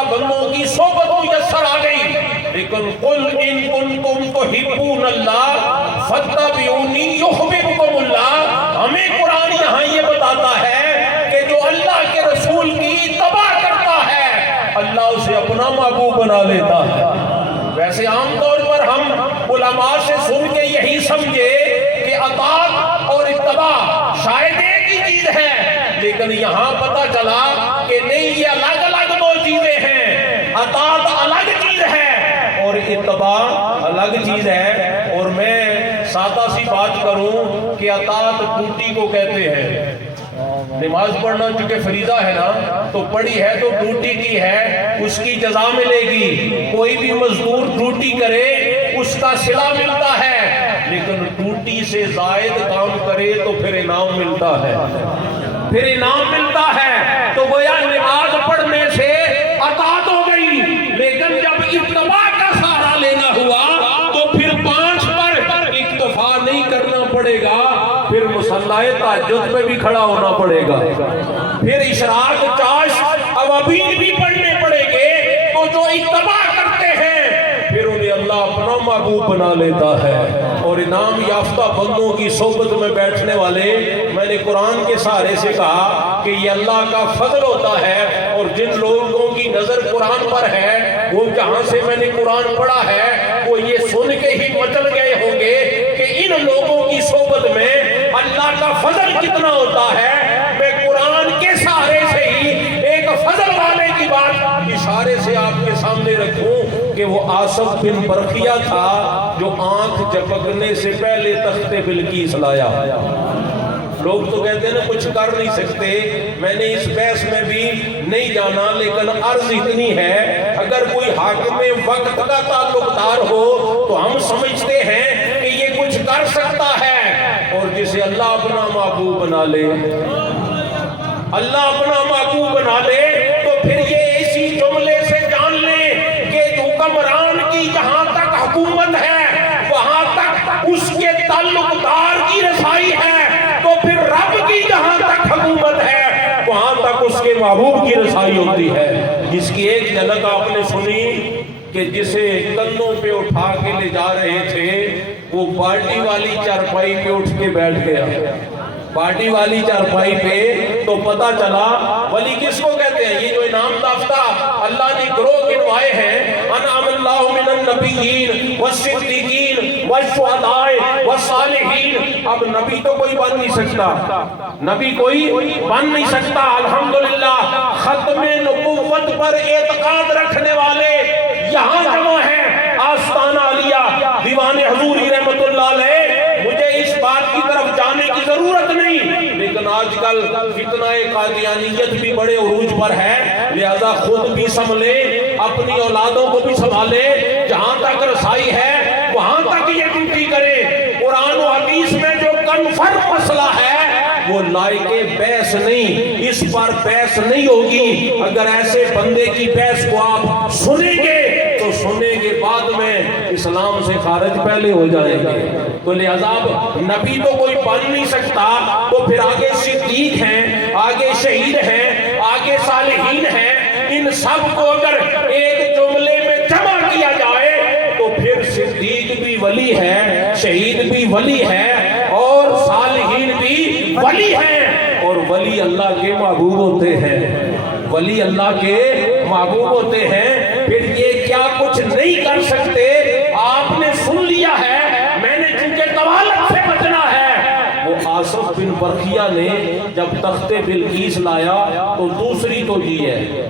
یافتہ بندوں کی صحبت میسر آ گئی، لیکن قل ان کنتم تحبون اللہ فاتبعونی یحببکم اللہ، ہمیں قرآن یہاں یہ بتاتا ہے کہ جو اللہ کے رسول کی اتباع کرتا ہے اللہ اسے اپنا محبوب بنا لیتا ہے۔ ویسے عام طور پر ہم علماء سے سن کے یہی سمجھے کہ اطاعت اور اتباع شاید ایک ہی چیز ہے، لیکن یہاں پتہ چلا کہ نہیں، یہ الگ الگ دو چیزیں ہیں۔ اطاعت الگ چیز ہے اور اتباع الگ چیز ہے۔ اور میں سادہ سی بات کروں کہ اطاعت ڈیوٹی کو کہتے ہیں۔ نماز پڑھنا چونکہ فریضہ ہے نا، تو پڑھی ہے تو ڈیوٹی کی ہے، اس کی جزا ملے گی۔ کوئی بھی مزدور ڈیوٹی کرے اس کا صلہ ملتا ہے، لیکن ڈیوٹی سے زائد کام کرے تو پھر انعام ملتا ہے، پھر انعام ملتا ہے۔ تو گویا نماز پڑھنے سے اطاعت ہو گئی، لیکن جب اتباع کا سہارا لینا ہوا تو پھر 5 پر اکتفا نہیں کرنا پڑے گا، پھر مصلی تہجد پہ بھی کھڑا ہونا پڑے گا، پھر اشراق چاش اوابین بھی پڑھنے پڑے گے۔ تو جو اتباع کرتے ہیں پھر انہیں اللہ اپنا محبوب بنا لیتا ہے۔ اور انعام یافتہ بندوں کی صحبت میں بیٹھنے والے، میں نے قرآن کے سہارے سے کہا کہ یہ اللہ کا فضل ہوتا ہے۔ اور جن لوگوں کی نظر قرآن پر ہے، وہ جہاں سے میں نے قرآن پڑھا ہے وہ یہ سن کے ہی مچل گئے ہوں گے کہ ان لوگوں کی صحبت میں اللہ کا فضل کتنا ہوتا ہے۔ میں قرآن کے سہارے سے ہی ایک فضل والے کی بات اشارے سے آپ کے سامنے رکھوں کہ وہ آصف بن برخیہ تھا جو آنکھ جھپکنے سے پہلے تخت بلقیس لایا۔ لوگ تو کہتے ہیں نا کچھ کر نہیں سکتے، میں نے اس بحث میں بھی نہیں جانا، لیکن عرض اتنی ہے اگر کوئی حاکم وقت کا تعلق دار ہو تو ہم سمجھتے ہیں کہ یہ کچھ کر سکتا ہے۔ اور جسے اللہ اپنا محبوب بنا لے، اللہ اپنا محبوب بنا لے، تو پھر یہ اسی جملے سے جان لیں کہ حکمران کی جہاں تک حکومت ہے وہاں تک اس کے تعلق دار کی رسائی ہے، تو پھر رب کی جہاں تک حکومت ہے وہاں تک اس کے محبوب کی رسائی ہوتی ہے۔ جس کی ایک جھلک آپ نے سنی کہ جسے کندھوں پہ اٹھا کے لے جا رہے تھے وہ پارٹی والی چارپائی پہ اٹھ کے بیٹھ گیا، پارٹی والی چارپائی پہ، تو پتہ چلا ولی کس کو کہتے ہیں؟ یہ جو انعام یافتہ اللہ نے گروہ گنوائے ہیں، انعم اللہ من النبیین والصدیقین والشہداء والصالحین۔ اب نبی تو کوئی بن نہیں سکتا، نبی کوئی بن نہیں سکتا۔ الحمدللہ ختم نبوت پر اعتقاد رکھنے والے یہاں جمع ہیں، آستانہ علیہ دیوان حضوری رحمت اللہ علیہ۔ مجھے اس بات کی طرف جانے کی ضرورت نہیں، لیکن آج کل فتنہ قادیانیت بھی بڑے عروج پر ہے، لہذا خود بھی سنبھلے، اپنی اولادوں کو بھی سنبھالے، جہاں تک رسائی ہے وہاں تک یہ ڈیوٹی کرے۔ قرآن و حدیث میں جو کنفرم مسئلہ ہے وہ لائق بحث نہیں، اس پر بحث نہیں ہوگی۔ اگر ایسے بندے کی بحث کو آپ سنیں گے تو سنیں گے بعد میں اسلام سے خارج پہلے ہو جائیں گے۔ تو لہذا نبی تو کوئی بن نہیں سکتا، تو پھر آگے صدیق ہیں، آگے شہید ہیں، آگے صالحین ہیں، ان سب کو اگر ایک جملے میں جمع کیا جائے تو پھر صدیق بھی ولی ہے، شہید بھی ولی ہے، اور صالحین بھی ولی ہیں۔ اور ولی اللہ کے محبوب ہوتے ہیں، ولی اللہ کے محبوب ہوتے ہیں۔ پھر یہ کیا کچھ نہیں کر سکتے، آپ نے سن لیا ہے، میں نے چونکہ طوالت سے بچنا ہے۔ وہ آصف بن برخیہ نے جب تخت بلقیس لایا تو دوسری تو یہ ہے،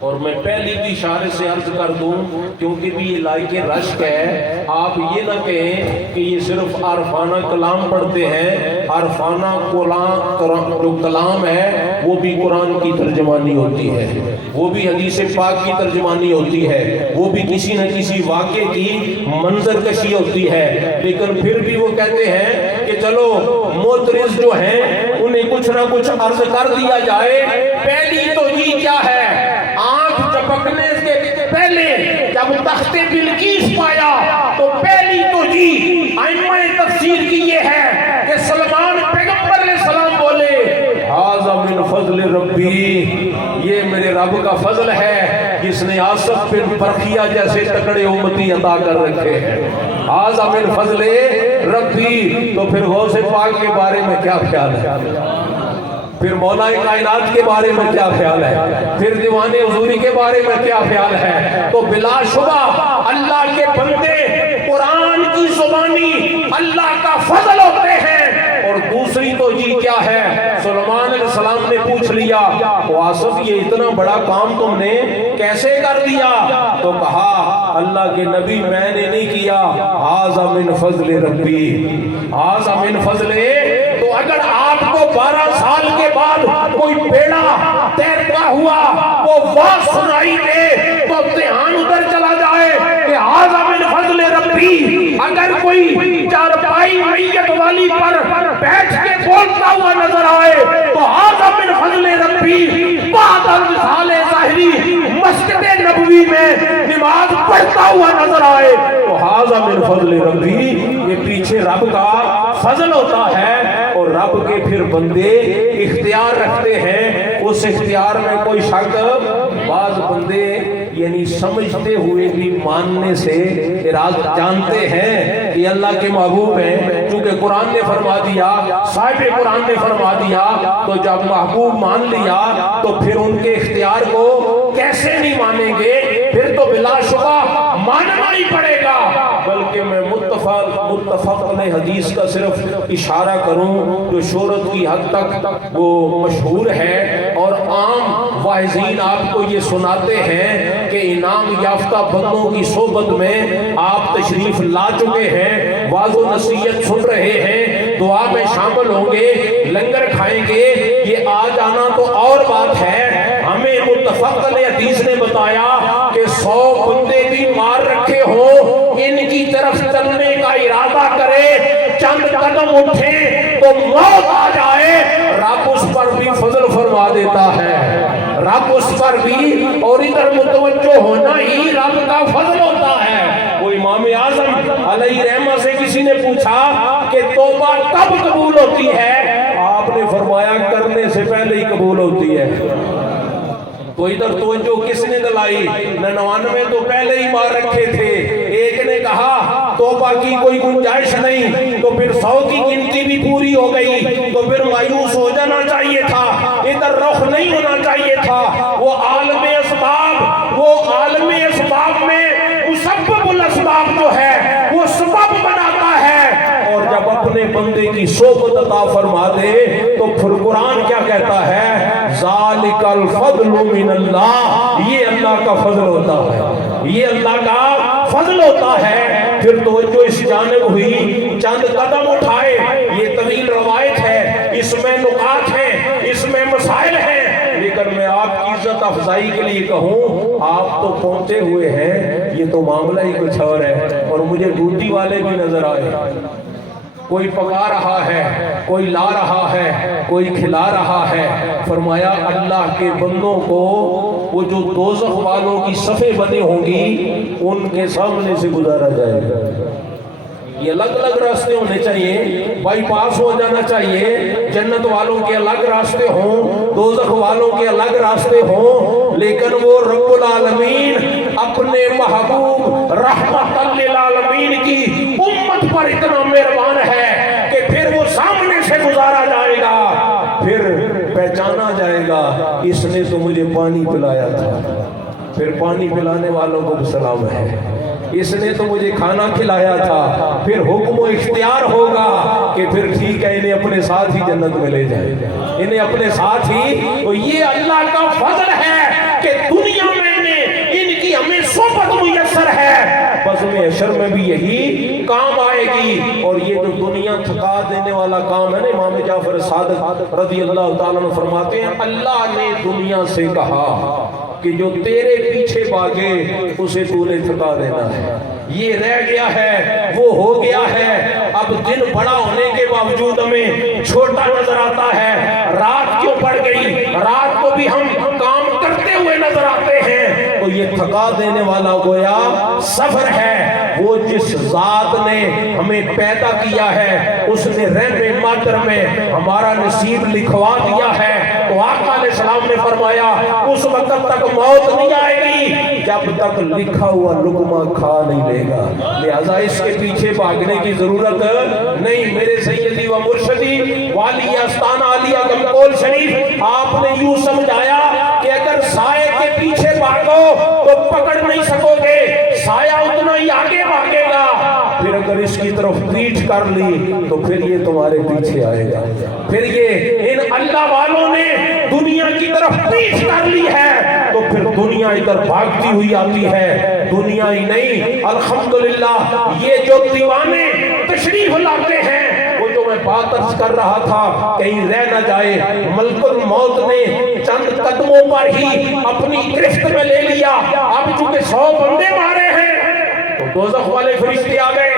اور میں پہلی بھی اشارے سے عرض کر دوں کیونکہ بھی یہ لائق رشک ہے، آپ یہ نہ کہیں کہ یہ صرف عارفانہ کلام پڑھتے ہیں۔ عارفانہ جو کلام ہے وہ بھی قرآن کی ترجمانی ہوتی ہے، وہ بھی حدیث پاک کی ترجمانی ہوتی ہے، وہ بھی کسی نہ کسی واقعے کی منظر کشی ہوتی ہے، لیکن پھر بھی وہ کہتے ہیں کہ چلو معترض جو ہیں انہیں کچھ نہ کچھ عرض کر دیا جائے۔ پہلی تو یہ کیا ہے، آنکھ چپکنے سے پہلے جب تخت بلقیس پایا تو پہلی تو جی ائمہ تفسیر کی یہ ہے کہ سلمان پیغمبر علیہ السلام بولے ھذا من فضل ربی، یہ میرے رب کا فضل ہے۔ جس نے آصف بن برقیہ جیسے تکڑے امتی عطا کر رکھے ہیں. ھذا من فضل ربی. تو پھر غوث پاک کے بارے میں کیا خیال ہے؟ پھر مولا کائنات کے بارے میں کیا خیال ہے؟ پھر دیوان حضوری کے بارے میں کیا خیال ہے؟ تو بلا شبہ اللہ کے بندے قرآن کی زبانی اللہ کا فضل ہوتے ہیں. اور دوسری تو جی کیا ہے، سلیمان علیہ السلام نے پوچھ لیا آصف یہ اتنا بڑا کام تم نے کیسے کر دیا؟ تو کہا اللہ کے نبی میں نے نہیں کیا، ھذا من فضل ربی، ھذا من فضل. تو اگر آپ کو 12 سال کے بعد کوئی بیڑا تیرتا ہوا وہ واز سنائی دے تو دھیان ادھر چلا جائے کہ ھذا من فضل ربی. اگر کوئی چارپائی میت والی پر بیٹھ کے بولتا ہوا نظر آئے تو ھذا من فضل ربی. بعد الوصال ظاہری مسجد نبوی میں نماز پڑھتا ہوا نظر آئے تو ھذا من فضل ربی. یہ پیچھے رب کا فضل ہوتا ہے. اور رب کے پھر بندے اختیار رکھتے ہیں، اس اختیار میں کوئی شک. بعض بندے یعنی سمجھتے ہوئے بھی ماننے سے اراد جانتے ہیں کہ اللہ کے محبوب ہیں، چونکہ قرآن نے فرما دیا، صاحب قرآن نے فرما دیا، تو جب محبوب مان لیا تو پھر ان کے اختیار کو کیسے نہیں مانیں گے؟ پھر تو بلا شبہ ماننا ہی پڑے گا. بلکہ میں متفق علیہ حدیث کا صرف اشارہ کروں جو شہرت کی حد تک وہ مشہور ہے، اور عام واعظین آپ کو یہ سناتے ہیں کہ انعام یافتہ بندوں کی صحبت میں آپ تشریف لا چکے ہیں، واعظ و نصیحت سن رہے ہیں، دعا میں شامل ہوں گے، لنگر کھائیں گے. یہ آ جانا تو اور بات ہے. ہمیں متفق علیہ حدیث نے بتایا کہ 100 بندے بھی مار رکھے ہوں، ان کی طرف چلنے کا ارادہ کرے، چند قدم اٹھے تو موت آ جائے، رب اس پر بھی فضل فرما دیتا ہے. رب اس پر بھی، اور ادھر متوجہ ہونا ہی رب کا فضل ہوتا ہے. وہ امام اعظم علیہ رحمہ سے کسی نے پوچھا کہ توبہ کب قبول ہوتی ہے؟ آپ نے فرمایا کرنے سے پہلے ہی قبول ہوتی ہے. تو ادھر توجہ کس نے دلائی؟ 99 تو پہلے ہی مار رکھے تھے. ایک نے کہا توبہ کی کوئی گنجائش نہیں، تو پھر 100 کی گنتی بھی پوری ہو گئی، تو پھر مایوس ہو جانا چاہیے تھا، ادھر رخ نہیں ہونا چاہیے تھا. وہ عالم اسباب میں مسبب الاسباب جو ہے وہ سبب بناتا ہے. اور جب اپنے بندے کی صحبت عطا فرما دے تو پھر قرآن کیا کہتا ہے؟ ذالک الفضل من اللہ. یہ اللہ کا فضل ہوتا ہے، یہ اللہ کا فضل ہوتا ہے. پھر توجہ اس جانب ہوئی، چند قدم اٹھائے. یہ طویل روایت ہے، اس میں نکات ہیں، اس میں مسائل ہیں، لیکن میں آپ کی عزت افزائی کے لیے کہوں آپ تو پہنچے ہوئے ہیں، یہ تو معاملہ ہی کچھ اور ہے. اور مجھے ڈوٹی والے بھی نظر آئے، کوئی پکا رہا ہے، کوئی لا رہا ہے، کوئی کھلا رہا ہے. فرمایا اللہ کے بندوں کو وہ جو دوزخ والوں کی صفیں بنی ہوں گی ان کے سامنے سے گزارا جائے گا. یہ الگ الگ راستے ہونے چاہیے، بائی پاس ہو جانا چاہیے. جنت والوں کے الگ راستے ہوں، دوزخ والوں کے الگ راستے ہوں، لیکن وہ رب العالمین اپنے محبوب رحمت للعالمین کی امت پر اتنا مہربان ہے کہ پھر وہ سامنے سے گزارا جائے گا، پھر پہچانا جائے گا اس نے تو مجھے پانی پلایا تھا. پھر پانی پلانے والوں کو بھی سلام ہے، اس نے تو مجھے کھانا کھلایا تھا. پھر حکم و اختیار ہوگا کہ پھر ٹھیک ہے انہیں اپنے ساتھ ہی جنت میں لے جائے، انہیں اپنے ساتھ ہی. تو یہ اللہ کا فضل ہے کہ دنیا میں ان کی ہمیں صحبت میسر ہے، بس میں حشر میں بھی یہی کام آئے گی. اور یہ جو دنیا تھکا دینے والا کام ہے نا، امام جعفر صادق رضی اللہ تعالیٰ عنہ فرماتے ہیں اللہ نے دنیا سے کہا کہ جو تیرے پیچھے بھاگے اسے تو نے تھکا دینا ہے. یہ رہ گیا ہے، وہ ہو گیا ہے. اب دن بڑا ہونے کے باوجود ہمیں چھوٹا نظر آتا ہے. رات کیوں پڑ گئی، رات کو بھی ہم کام کرتے ہوئے نظر آتے ہیں. تو یہ تھکا دینے والا گویا سفر ہے. وہ جس ذات نے ہمیں پیدا کیا ہے اس نے رحم مادر میں ہمارا نصیب لکھوا دیا ہے. تو آقا علیہ السلام نے فرمایا اس وقت تک موت نہیں آئے گی جب تک لکھا ہوا لقمہ کھا نہیں لے گا، لہذا اس کے پیچھے بھاگنے کی ضرورت نہیں۔ میرے سیدی و مرشدی والی آستانہ علیہ گنگول شریف آپ نے یوں سمجھایا کہ اگر سائے کے پیچھے بھاگو تو پکڑ نہیں سکو گے، سایہ اتنا ہی آگے بھاگے گا، پھر اگر اس کی طرف پیٹھ کر لی تو پھر یہ تمہارے پیچھے آئے گا۔ پھر یہ ان اللہ والوں نے دنیا کی طرف پیٹھ کر لی ہے تو پھر دنیا ادھر بھاگتی ہوئی آتی ہے، دنیا ہی نہیں۔ الحمدللہ یہ جو دیوانے تشریف لاتے ہیں، وہ جو میں بات عرض کر رہا تھا کہیں رہ نہ جائے، ملک الموت نے چند قدموں پر ہی اپنی گرفت میں لے لیا۔ اب چونکہ 100 بندے مارے ہیں تو دوزخ والے فرشتے آ گئے،